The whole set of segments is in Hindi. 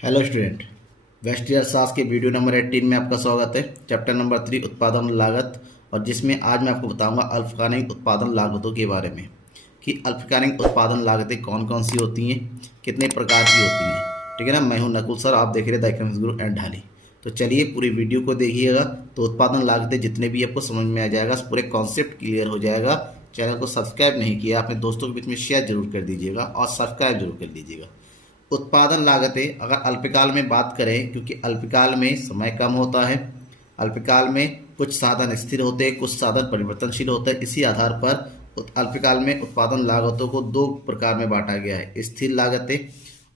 Hello student. वेस्ट ईयर सास के वीडियो नंबर 18 में आपका स्वागत है। चैप्टर नंबर 3 उत्पादन लागत, और जिसमें आज मैं आपको बताऊंगा अल्पकालिक उत्पादन लागतों के बारे में कि अल्पकालिक उत्पादन लागतें कौन कौन सी होती हैं, कितने प्रकार की होती हैं। ठीक है ना। मैं हूं नकुल सर, आप देख रहे हैं द इकोनॉमिक्स गुरु एंड ढाली। तो चलिए पूरी वीडियो को देखिएगा तो उत्पादन लागतें जितने भी आपको समझ में आ जाएगा, पूरे कॉन्सेप्ट क्लियर हो जाएगा। चैनल को सब्सक्राइब नहीं किया अपने दोस्तों के बीच में शेयर जरूर कर दीजिएगा और सब्सक्राइब जरूर कर दीजिएगा। उत्पादन लागतें अगर अल्पकाल में बात करें, क्योंकि अल्पकाल में समय कम होता है, अल्पकाल में कुछ साधन स्थिर होते हैं, कुछ साधन परिवर्तनशील होते हैं। इसी आधार पर अल्पकाल में उत्पादन लागतों को दो प्रकार में बांटा गया है, स्थिर लागतें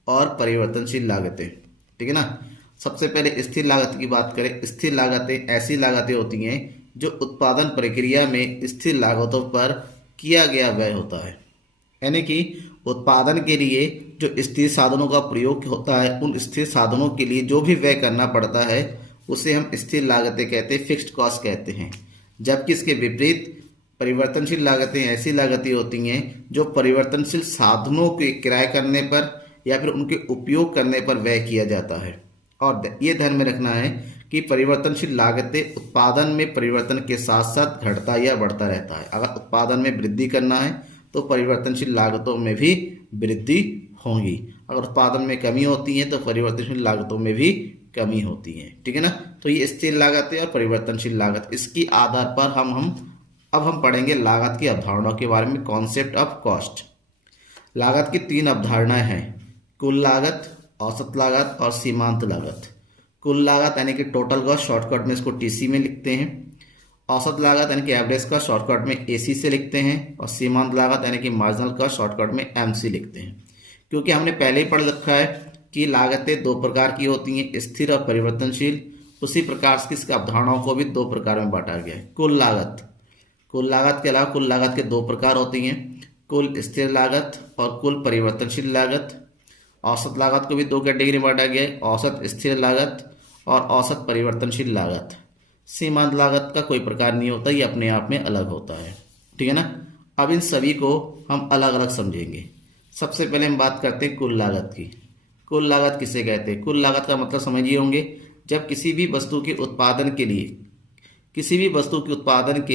और परिवर्तनशील लागतें। ठीक है ना। सबसे पहले स्थिर लागत की बात करें। स्थिर लागतें ऐसी लागतें होती हैं जो उत्पादन प्रक्रिया में स्थिर लागतों पर किया गया व्यय होता है। यानी कि उत्पादन के लिए जो स्थिर साधनों का प्रयोग होता है, उन स्थिर साधनों के लिए जो भी व्यय करना पड़ता है उसे हम स्थिर लागतें कहते हैं, फिक्स्ड कॉस्ट कहते हैं। जबकि इसके विपरीत परिवर्तनशील लागतें ऐसी लागतें होती हैं जो परिवर्तनशील साधनों के किराए करने पर या फिर उनके उपयोग करने पर व्यय किया जाता है। और ये ध्यान में रखना है कि परिवर्तनशील लागतें उत्पादन में परिवर्तन के साथ साथ घटता या बढ़ता रहता है। अगर उत्पादन में वृद्धि करना है तो परिवर्तनशील लागतों में भी वृद्धि होगी, अगर उत्पादन में कमी होती है तो परिवर्तनशील लागतों में भी कमी होती है। ठीक है ना। तो ये स्थिर लागत है और परिवर्तनशील लागत, इसकी आधार पर हम पढ़ेंगे लागत की अवधारणाओं के बारे में, कॉन्सेप्ट ऑफ कॉस्ट। लागत की तीन अवधारणाएं हैं, कुल लागत, औसत लागत और सीमांत लागत। कुल लागत यानी कि टोटल कॉस्ट, शॉर्टकट में इसको टीसी में लिखते हैं। औसत लागत यानी कि एवरेज कॉस्ट, शॉर्टकट में एसी से लिखते हैं। और सीमांत लागत यानी कि मार्जिनल कॉस्ट, शॉर्टकट में एमसी लिखते हैं। क्योंकि हमने पहले ही पढ़ रखा है कि लागतें दो प्रकार की होती हैं, स्थिर और परिवर्तनशील, उसी प्रकार से इसकी अवधारणाओं को भी दो प्रकार में बांटा गया है। कुल लागत के अलावा कुल लागत के दो प्रकार होती हैं, कुल स्थिर लागत और कुल परिवर्तनशील लागत। औसत लागत को भी दो कैटेगरी में बांटा गया है, औसत स्थिर लागत और औसत परिवर्तनशील लागत। सीमांत लागत का कोई प्रकार नहीं होता, ये अपने आप में अलग होता है। ठीक है ना। अब इन सभी को हम अलग अलग समझेंगे। सबसे पहले हम बात करते हैं कुल लागत की। कुल लागत किसे कहते हैं? कुल लागत का मतलब समझिए होंगे, जब किसी भी वस्तु के उत्पादन के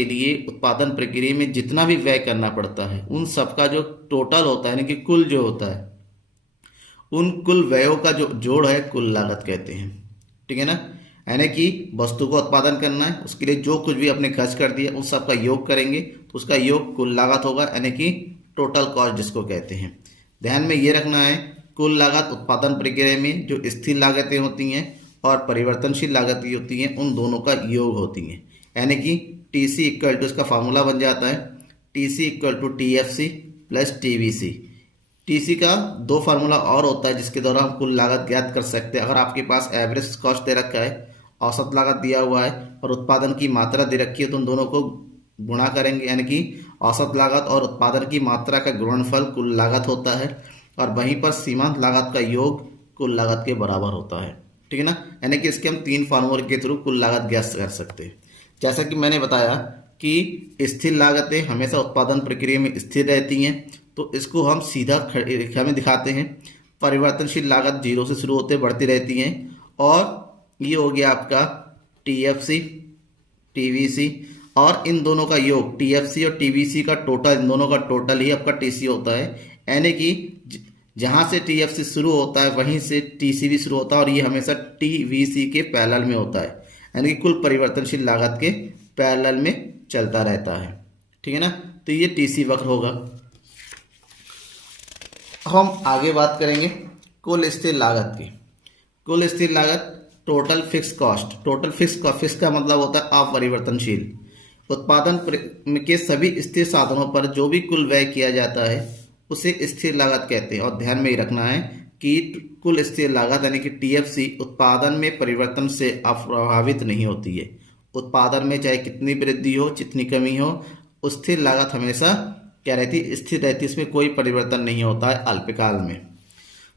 लिए उत्पादन प्रक्रिया में जितना भी व्यय करना पड़ता है, उन सबका जो टोटल होता है, यानी कि कुल जो होता है, उन कुल व्ययों का जो जोड़ है कुल लागत कहते हैं। ठीक है ना। यानी कि वस्तु को उत्पादन करना है, उसके लिए जो कुछ भी आपने खर्च कर दिया उस सब का योग करेंगे तो उसका योग कुल लागत होगा, यानी कि टोटल कॉस्ट जिसको कहते हैं। ध्यान में ये रखना है, कुल लागत उत्पादन प्रक्रिया में जो स्थिर लागतें होती हैं और परिवर्तनशील लागतें होती हैं, उन दोनों का योग होती हैं। यानी कि टी सी इक्वल टू, इसका फार्मूला बन जाता है T C equal to T F C plus T V C. TC का दो फार्मूला और होता है जिसके द्वारा हम कुल लागत ज्ञात कर सकते हैं। अगर आपके पास एवरेज कॉस्ट दे रखा है, औसत लागत दिया हुआ है और उत्पादन की मात्रा दे रखी है, तो उन दोनों को गुणा करेंगे, यानी कि औसत लागत और उत्पादन की मात्रा का गुणनफल कुल लागत होता है। और वहीं पर सीमांत लागत का योग कुल लागत के बराबर होता है। ठीक है ना। यानी कि इसके हम तीन फार्मूले के थ्रू कुल लागत ज्ञात कर सकते हैं। जैसा कि मैंने बताया कि स्थिर लागतें हमेशा उत्पादन प्रक्रिया में स्थिर रहती हैं, तो इसको हम सीधा रेखा में दिखाते हैं। परिवर्तनशील लागत जीरो से शुरू होते बढ़ती रहती हैं। और ये हो गया आपका टीएफसी, टीवीसी, और इन दोनों का योग टीएफसी और टीवीसी का टोटल, इन दोनों का टोटल ही आपका टीसी होता है। यानी कि जहां से टीएफसी शुरू होता है वहीं से टीसी भी शुरू होता है, और ये हमेशा टीवीसी के पैरेलल में होता है, यानी कि कुल परिवर्तनशील लागत के पैरेलल में चलता रहता है। ठीक है ना। तो ये टीसी वक्र होगा। हम आगे बात करेंगे कुल स्थिर लागत की। कुल स्थिर लागत total fix cost. Total fix का मतलब होता है अपरिवर्तनशील। उत्पादन के सभी स्थिर साधनों पर जो भी कुल व्यय किया जाता है उसे स्थिर लागत कहते हैं। और ध्यान में ही रखना है कि कुल स्थिर लागत यानी कि टीएफसी उत्पादन में परिवर्तन से अप्रभावित नहीं होती है। उत्पादन में चाहे कितनी वृद्धि हो, जितनी कमी हो, स्थिर लागत हमेशा क्या रहती है? स्थिर रहती है। इसमें कोई परिवर्तन नहीं होता है अल्पकाल में।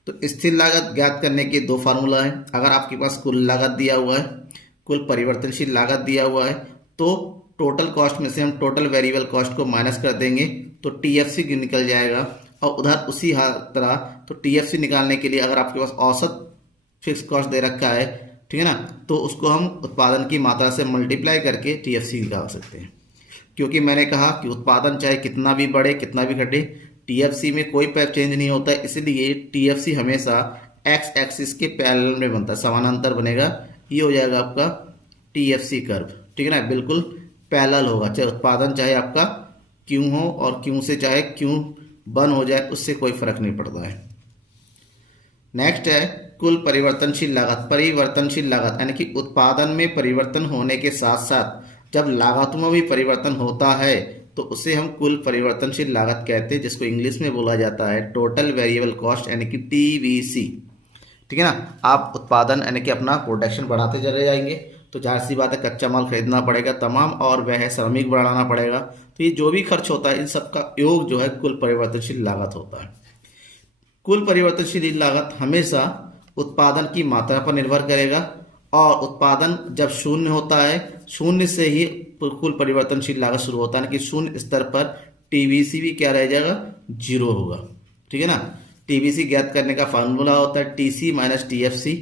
तो स्थिर लागत ज्ञात करने के दो फार्मूला हैं। अगर आपके पास कुल लागत दिया हुआ है, कुल परिवर्तनशील लागत दिया हुआ है, तो टोटल कॉस्ट में से हम टोटल वेरिएबल कॉस्ट को माइनस कर देंगे तो टीएफसी निकल जाएगा। और उधर उसी तरह तो टीएफसी निकालने के लिए अगर आपके पास औसत फिक्स कॉस्ट दे रखा है, ठीक है ना, तो उसको हम उत्पादन की मात्रा से मल्टीप्लाई करके टीएफसी निकाल सकते हैं। क्योंकि मैंने कहा कि उत्पादन चाहे कितना भी बढ़े कितना भी घटे, टीएफसी में कोई चेंज नहीं होता है, इसलिए टीएफसी हमेशा एक्स एक्सिस के पैरेलल में बनता है, समानांतर बनेगा। ये हो जाएगा आपका टीएफसी कर्व, ठीक है ना, बिल्कुल पैरेलल होगा। चाहे उत्पादन चाहे आपका क्यों हो और क्यों से चाहे क्यों बन हो जाए, उससे कोई फर्क नहीं पड़ता है। नेक्स्ट है कुल परिवर्तनशील लागत। परिवर्तनशील लागत यानी कि उत्पादन में परिवर्तन होने के साथ साथ जब लागतों में भी परिवर्तन होता है तो उसे हम कुल परिवर्तनशील लागत कहते हैं, जिसको इंग्लिश में बोला जाता है टोटल वेरिएबल कॉस्ट यानी कि टीवीसी, ठीक है ना। आप उत्पादन यानी कि अपना प्रोडक्शन बढ़ाते चले जाएंगे तो जाहिर सी बात है कच्चा माल खरीदना पड़ेगा तमाम, और वह श्रमिक बढ़ाना पड़ेगा, तो ये जो भी खर्च होता है इन सबका योग जो है कुल परिवर्तनशील लागत होता है। कुल परिवर्तनशील लागत हमेशा उत्पादन की मात्रा पर निर्भर करेगा, और उत्पादन जब शून्य होता है, शून्य से ही कुल परिवर्तनशील लागत शुरू होता है, कि शून्य स्तर पर टीवीसी भी क्या रह जाएगा, जीरो होगा, ठीक है ना। टीवीसी ज्ञात करने का फार्मूला होता है टीसी माइनस टीएफसी।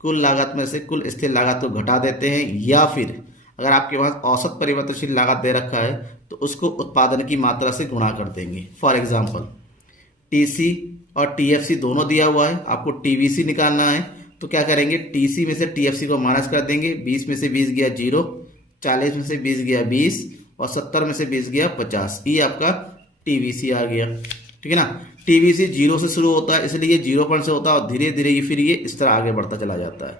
कुल लागत में से कुल स्थिर लागत को घटा देते हैं, या फिर अगर आपके पास औसत परिवर्तनशील लागत दे रखा है तो उसको उत्पादन की मात्रा से गुणा कर देंगे। फॉर एग्जाम्पल टीसी और टीएफसी दोनों दिया हुआ है, आपको टीवीसी निकालना है तो क्या करेंगे, टीसी में से टीएफसी को माइनस कर देंगे। 20 में से 20 गया 0, 40 में से 20 गया 20, और 70 में से 20 गया 50। ये आपका टीवीसी आ गया, ठीक है ना। टीवीसी 0 से शुरू होता है, इसलिए 0 पॉइंट से होता है और धीरे धीरे फिर ये इस तरह आगे बढ़ता चला जाता है,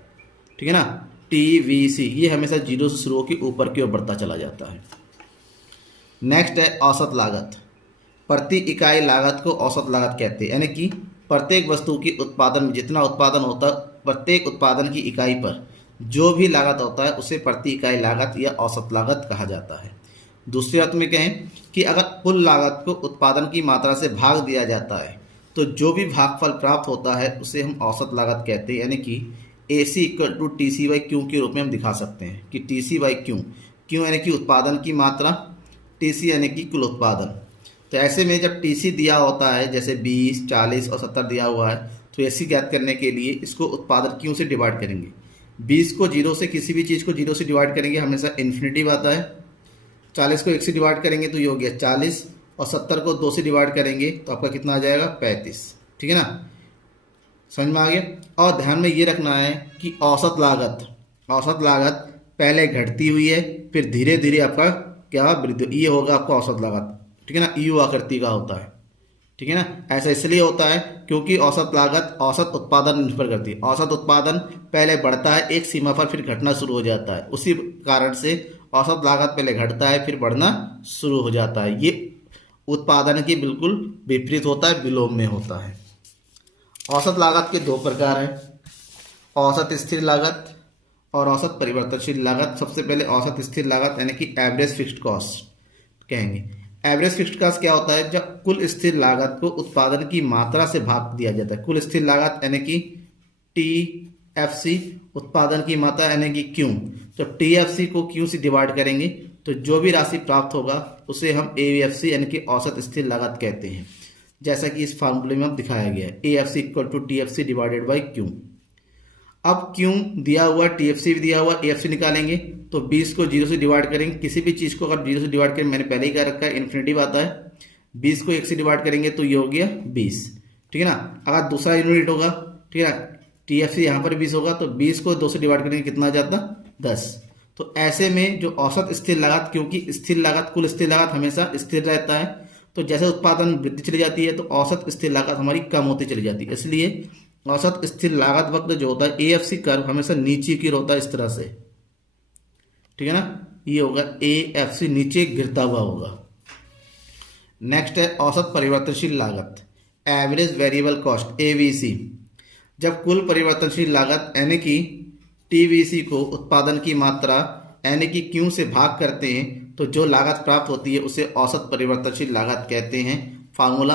ठीक है ना। टीवीसी ये हमेशा 0 से शुरू होकर ऊपर की ओर बढ़ता चला जाता है। नेक्स्ट है औसत लागत। प्रति इकाई लागत को औसत लागत कहते हैं, यानी कि प्रत्येक वस्तु की उत्पादन में जितना उत्पादन होता है प्रत्येक उत्पादन की इकाई पर जो भी लागत होता है उसे प्रति इकाई लागत या औसत लागत कहा जाता है। दूसरे अर्थ में कहें कि अगर कुल लागत को उत्पादन की मात्रा से भाग दिया जाता है तो जो भी भागफल प्राप्त होता है उसे हम औसत लागत कहते हैं, यानी कि AC equal to TC by Q के रूप में हम दिखा सकते हैं कि TC बाई क्यू, क्यू यानी कि उत्पादन की मात्रा, TC यानी कि कुल उत्पादन। तो ऐसे में जब TC दिया होता है जैसे 20, 40 और 70 दिया हुआ है तो AC ज्ञात करने के लिए इसको उत्पादन क्यों से डिवाइड करेंगे। 20 को 0 से, किसी भी चीज़ को 0 से डिवाइड करेंगे हमेशा इन्फिनिटिव आता है। 40 को 1 से डिवाइड करेंगे तो ये हो गया 40, और 70 को 2 से डिवाइड करेंगे तो आपका कितना आ जाएगा 35, ठीक है ना। समझ में आ गया। और ध्यान में ये रखना है कि औसत लागत पहले घटती हुई है फिर धीरे धीरे आपका क्या वृद्धि, ये होगा आपका औसत लागत, ठीक है ना, यू आकृति का होता है, ठीक है ना। ऐसा इसलिए होता है क्योंकि औसत लागत औसत उत्पादन निर्भर करती है। औसत उत्पादन पहले बढ़ता है एक सीमा पर फिर घटना शुरू हो जाता है, उसी कारण से औसत लागत पहले घटता है फिर बढ़ना शुरू हो जाता है। ये उत्पादन के बिल्कुल विपरीत होता है, विलोम में होता है। औसत लागत के दो प्रकार हैं, औसत स्थिर लागत और औसत परिवर्तनशील लागत। सबसे पहले औसत स्थिर लागत यानी कि एवरेज फिक्स्ड कॉस्ट कहेंगे। एवरेज फिक्स्ड कॉस्ट क्या होता है, जब कुल स्थिर लागत को उत्पादन की मात्रा से भाग दिया जाता है। कुल स्थिर लागत यानी कि TFC, उत्पादन की मात्रा यानी कि क्यू। जब TFC को क्यू से डिवाइड करेंगे तो जो भी राशि प्राप्त होगा उसे हम AFC यानी कि औसत स्थिर लागत कहते हैं, जैसा कि इस फार्मूले में अब दिखाया गया है, AFC equal to TFC divided by Q. अब क्यू दिया हुआ, TFC भी दिया हुआ, AFC निकालेंगे तो 20 को 0 से डिवाइड करेंगे। किसी भी चीज़ को अगर 0 से डिवाइड करें, मैंने पहले ही कह रखा है इन्फिनिटिव आता है। 20 को 1 से डिवाइड करेंगे तो ये हो गया 20, ठीक है ना। अगर दूसरा यूनिट होगा, ठीक है ना, TFC यहाँ पर 20 होगा तो 20 को 2 से डिवाइड करेंगे कितना आ जाता 10। तो ऐसे में जो औसत स्थिर लागत, क्योंकि स्थिर लागत कुल स्थिर लागत हमेशा स्थिर रहता है, तो जैसे उत्पादन वृद्धि चली जाती है तो औसत स्थिर लागत हमारी कम होती चली जाती है। इसलिए औसत स्थिर लागत वक्र जो होता है AFC कर्व हमेशा नीचे की ओर होता है इस तरह से, ठीक है ना। ये होगा AFC नीचे गिरता हुआ होगा। नेक्स्ट है औसत परिवर्तनशील लागत, एवरेज वेरिएबल कॉस्ट AVC। जब कुल परिवर्तनशील लागत यानी कि TVC को उत्पादन की मात्रा यानी कि क्यू से भाग करते हैं तो जो लागत प्राप्त होती है उसे औसत परिवर्तनशील लागत कहते हैं। Formula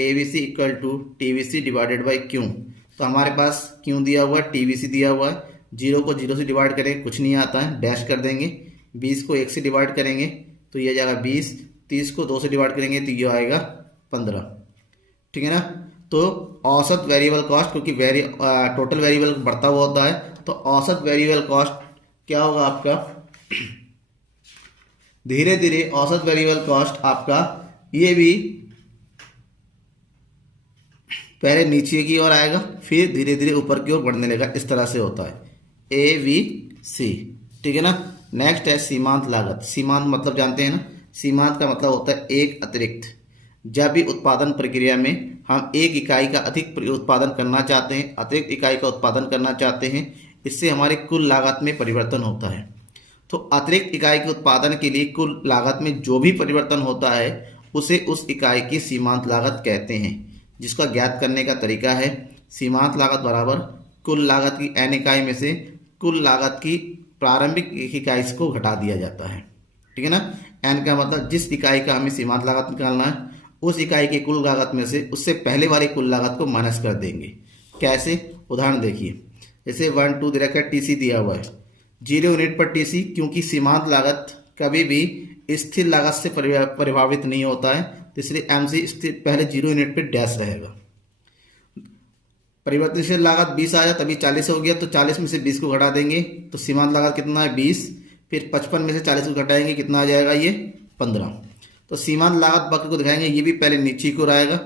AVC equal to TVC divided by Q. तो हमारे पास क्यू दिया हुआ है, TVC दिया हुआ है। 0 को 0 से डिवाइड करेंगे कुछ नहीं आता है, डैश कर देंगे। 20 को 1 से डिवाइड करेंगे तो ये आ जाएगा 20। 30 को 2 से डिवाइड करेंगे तो ये आएगा 15, ठीक है ना। तो औसत वेरिएबल कॉस्ट, क्योंकि टोटल वेरिएबल बढ़ता हुआ होता है, तो औसत वेरिएबल कॉस्ट क्या होगा आपका, धीरे धीरे औसत वेरिएबल कॉस्ट आपका ये भी पहले नीचे की ओर आएगा, फिर धीरे धीरे ऊपर की ओर बढ़ने लगेगा। इस तरह से होता है ABC, ठीक है ना। नेक्स्ट है सीमांत लागत। सीमांत मतलब जानते हैं ना, सीमांत का मतलब होता है एक अतिरिक्त। जब भी उत्पादन प्रक्रिया में हम एक इकाई का अधिक उत्पादन करना चाहते हैं, अतिरिक्त इकाई का उत्पादन करना चाहते हैं, इससे हमारी कुल लागत में परिवर्तन होता है। तो अतिरिक्त इकाई के उत्पादन के लिए कुल लागत में जो भी परिवर्तन होता है उसे उस इकाई की सीमांत लागत कहते हैं, जिसका ज्ञात करने का तरीका है सीमांत लागत बराबर कुल लागत की n इकाई में से कुल लागत की प्रारंभिक इकाई को घटा दिया जाता है, ठीक है ना। n का मतलब जिस इकाई का हमें सीमांत लागत निकालना है उस इकाई की कुल लागत में से उससे पहले वाली कुल लागत को माइनस कर देंगे। कैसे, उदाहरण देखिए, जैसे 1 2 दे रखा है, TC दिया हुआ है 0 यूनिट पर TC, क्योंकि सीमांत लागत कभी भी स्थिर लागत से प्रभावित नहीं होता है, तो इसलिए MC स्थिर पहले 0 यूनिट पर डैश रहेगा। परिवर्तनशील लागत 20 आया, तभी 40 हो गया, तो 40 में से 20 को घटा देंगे, तो सीमांत लागत कितना है 20, फिर 55 में से 40 को घटाएंगे, कितना आ जाएगा ये 15। तो सीमांत लागत वक्र को दिखाएंगे, ये भी पहले नीचे की ओर आएगा,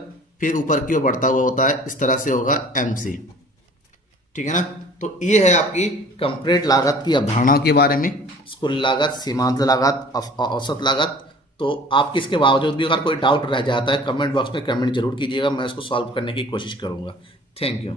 फिर ऊपर की ओर बढ़ता हुआ होता है। इस तरह से होगा MC, ठीक है ना। तो ये है आपकी कंप्लीट लागत की अवधारणा के बारे में, कुल लागत, सीमांत लागत, औसत लागत। तो आपकी इसके बावजूद भी अगर कोई डाउट रह जाता है कमेंट बॉक्स में कमेंट जरूर कीजिएगा, मैं इसको सॉल्व करने की कोशिश करूंगा। Thank you.